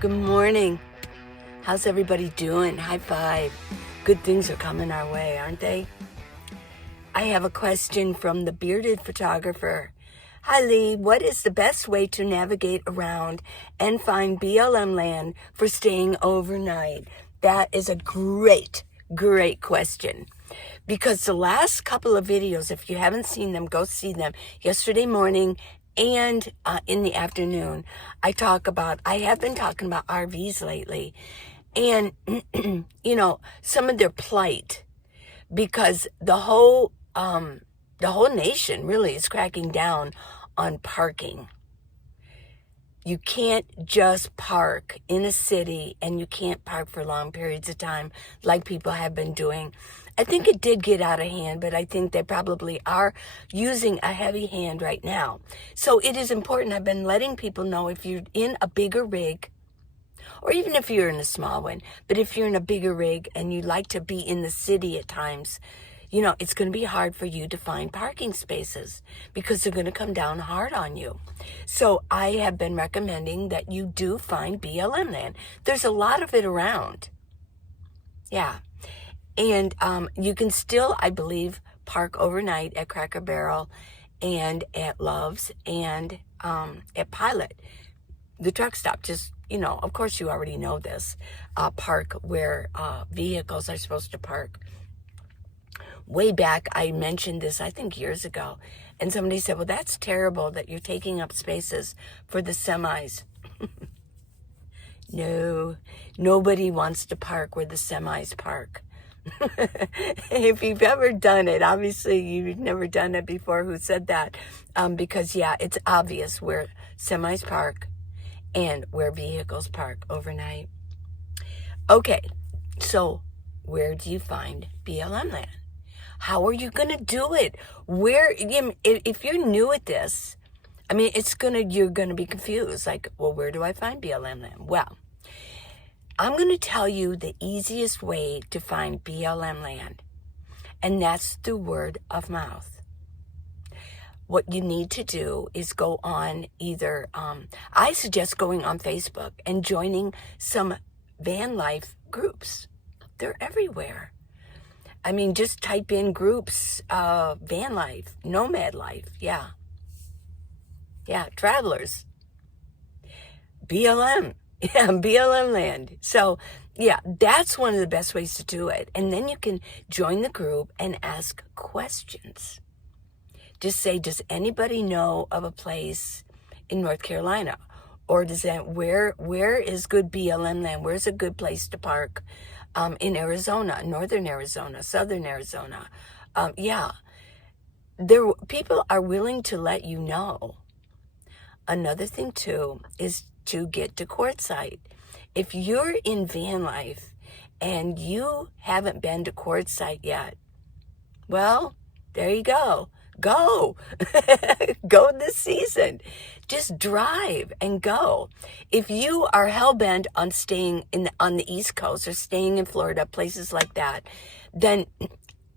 Good morning. How's everybody doing? High five. Good things are coming our way, aren't they? I have a question from the bearded photographer. Hi Lee, what is the best way to navigate around and find BLM land for staying overnight? That is a great question. Because the last couple of videos, if you haven't seen them, go see them. Yesterday morning and in the afternoon, I have been talking about RVs lately, and some of their plight, because the whole nation really is cracking down on parking. You can't just park in a city, and you can't park for long periods of time like people have been doing. I think it did get out of hand, but I think they probably are using a heavy hand right now. So it is important. I've been letting people know, if you're in a bigger rig, or even if you're in a small one, but if you're in a bigger rig and you like to be in the city at times, it's going to be hard for you to find parking spaces because they're going to come down hard on you. So I have been recommending that you do find BLM land. There's a lot of it around. Yeah. And you can still, I believe, park overnight at Cracker Barrel and at Love's and at Pilot, the truck stop. Just, of course you already know this, park where vehicles are supposed to park. Way back, I mentioned this, I think years ago, and somebody said, well, that's terrible that you're taking up spaces for the semis. No, nobody wants to park where the semis park. If you've ever done it, obviously you've never done it before, who said that, because it's obvious where semis park and where vehicles park overnight. Okay, so where do you find BLM land? How are you going to do it? If you're new at this, you're going to be confused. Like, well, where do I find BLM land? Well, I'm going to tell you the easiest way to find BLM land, and that's through word of mouth. What you need to do is go on either, I suggest going on Facebook and joining some van life groups. They're everywhere. Just type in groups, van life, nomad life, yeah, travelers, BLM, BLM land. So, that's one of the best ways to do it. And then you can join the group and ask questions. Just say, does anybody know of a place in North Carolina? Or where is good BLM land? Where's a good place to park? In Arizona, northern Arizona, southern Arizona. People are willing to let you know. Another thing too is to get to Quartzsite. If you're in van life and you haven't been to Quartzsite yet, well, there you go. Go. Go this season. Just drive and go. If you are hell-bent on staying on the East Coast or staying in Florida, places like that, then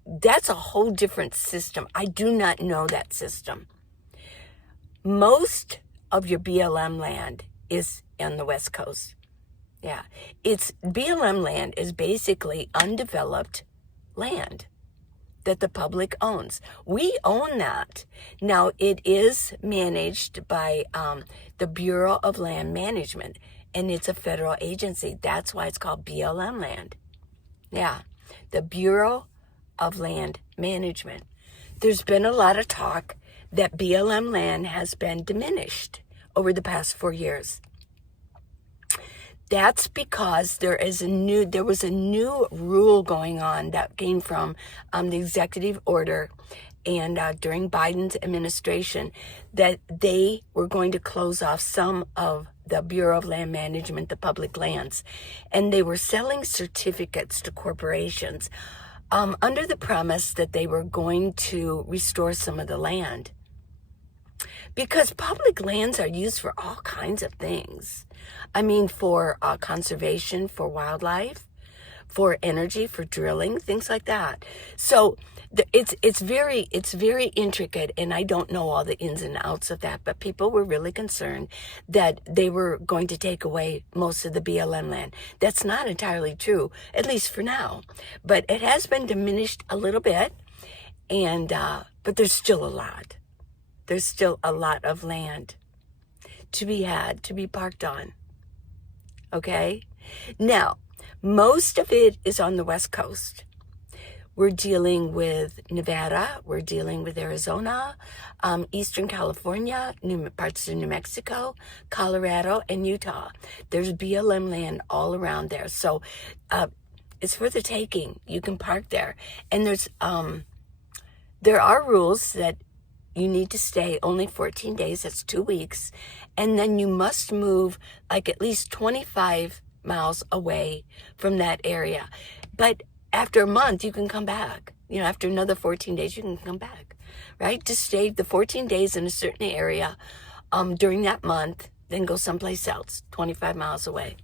that's a whole different system. I do not know that system. Most of your BLM land is on the West Coast. Yeah. BLM land is basically undeveloped land that the public owns. We own that. Now, it is managed by the Bureau of Land Management, and it's a federal agency. That's why it's called BLM land. Yeah, the Bureau of Land Management. There's been a lot of talk that BLM land has been diminished over the past 4 years. That's because there was a new rule going on that came from the executive order and during Biden's administration, that they were going to close off some of the Bureau of Land Management, the public lands, and they were selling certificates to corporations under the premise that they were going to restore some of the land. Because public lands are used for all kinds of things. For conservation, for wildlife, for energy, for drilling, things like that. So it's very intricate, and I don't know all the ins and outs of that, but people were really concerned that they were going to take away most of the BLM land. That's not entirely true, at least for now, but it has been diminished a little bit, and but there's still a lot. There's still a lot of land to be had, to be parked on. Okay? Now, most of it is on the West Coast. We're dealing with Nevada, we're dealing with Arizona, Eastern California, parts of New Mexico, Colorado, and Utah. There's BLM land all around there. So it's for the taking. You can park there. And there are rules that you need to stay only 14 days, that's 2 weeks. And then you must move like at least 25 miles away from that area. But after a month, you can come back. You know, after another 14 days, you can come back, right? Just stay the 14 days in a certain area during that month, then go someplace else, 25 miles away.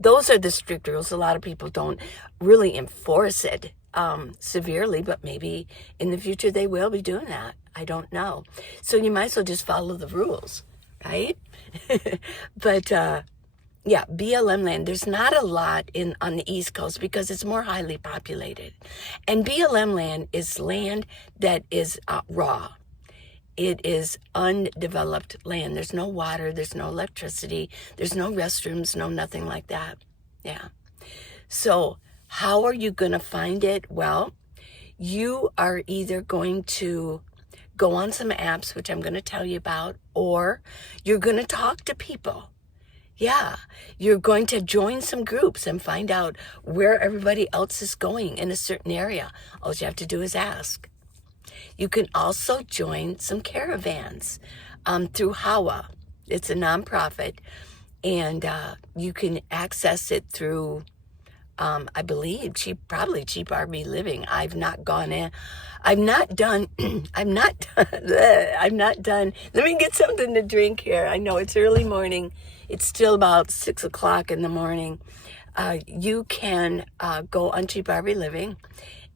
Those are the strict rules. A lot of people don't really enforce it severely, but maybe in the future they will be doing that. I don't know. So you might as well just follow the rules, right? But yeah, BLM land, there's not a lot on the East Coast because it's more highly populated. And BLM land is land that is raw. It is undeveloped land. There's no water, there's no electricity, there's no restrooms, no nothing like that. Yeah. So how are you going to find it? Well, you are either going to go on some apps, which I'm going to tell you about, or you're going to talk to people. Yeah, you're going to join some groups and find out where everybody else is going in a certain area. All you have to do is ask. You can also join some caravans through HAWA. It's a nonprofit, and you can access it through, I believe, cheap RV living. I've not gone in. I'm not done. I'm not done. Let me get something to drink here. I know it's early morning. It's still about 6 o'clock in the morning. You can go on Cheap RV Living,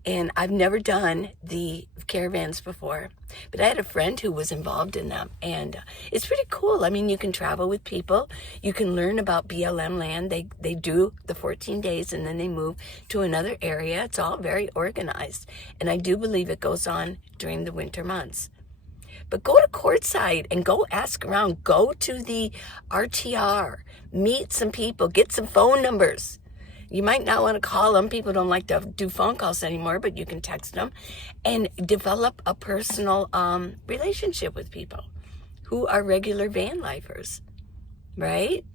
and I've never done the caravans before, but I had a friend who was involved in them, and it's pretty cool. I mean, you can travel with people. You can learn about BLM land. They do the 14 days, and then they move to another area. It's all very organized, and I do believe it goes on during the winter months. But go to Courtside and go ask around. Go to the RTR. Meet some people. Get some phone numbers. You might not want to call them. People don't like to do phone calls anymore, but you can text them and develop a personal relationship with people who are regular van lifers, right?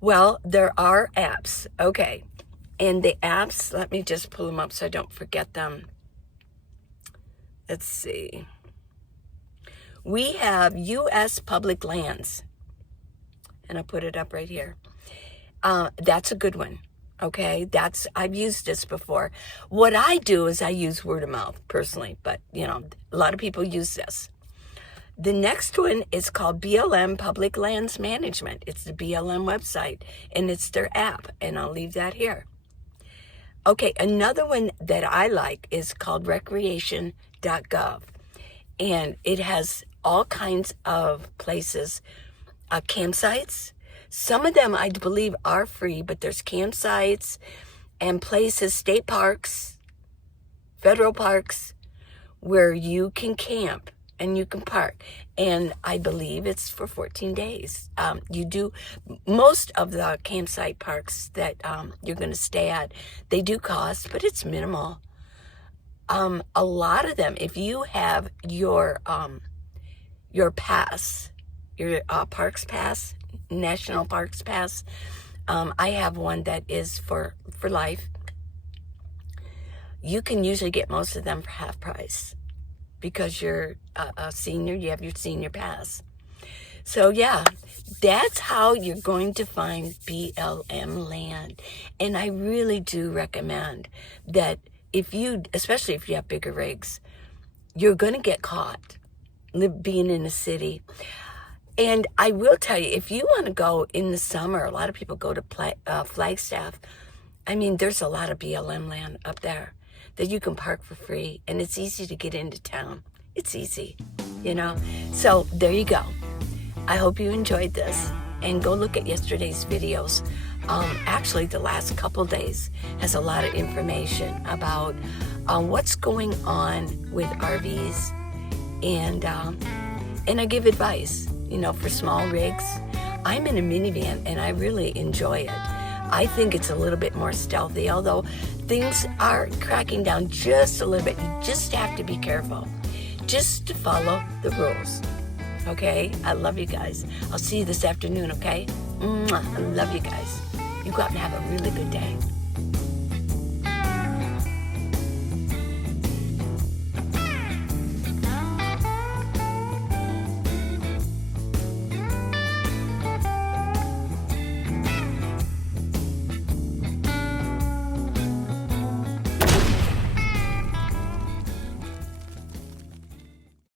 Well, there are apps. Okay. And the apps, let me just pull them up so I don't forget them. Let's see. We have U.S. public lands, and I'll put it up right here. That's a good one, okay? I've used this before. What I do is I use word of mouth personally, but, you know, a lot of people use this. The next one is called BLM Public Lands Management. It's the BLM website, and it's their app, and I'll leave that here. Okay, another one that I like is called recreation.gov, and it has all kinds of places, campsites. Some of them I believe are free, but there's campsites and places, state parks, federal parks, where you can camp and you can park. And I believe it's for 14 days. Most of the campsite parks that you're going to stay at, they do cost, but it's minimal. A lot of them, if you have your pass, your Parks Pass, National Parks Pass, I have one that is for life. You can usually get most of them for half price because you're a senior, you have your senior pass. So yeah, that's how you're going to find BLM land. And I really do recommend that especially if you have bigger rigs, you're going to get caught being in a city. And I will tell you, if you want to go in the summer, a lot of people go to Flagstaff. I mean, there's a lot of BLM land up there that you can park for free, and it's easy to get into town. It's easy, you know? So there you go. I hope you enjoyed this, and go look at yesterday's videos. Actually, the last couple days has a lot of information about what's going on with RVs, and I give advice, you know, for small rigs. I'm in a minivan, and I really enjoy it. I think it's a little bit more stealthy, although things are cracking down just a little bit. You just have to be careful, just to follow the rules. Okay? I love you guys. I'll see you this afternoon, okay? Mwah. I love you guys. You go out and have a really good day.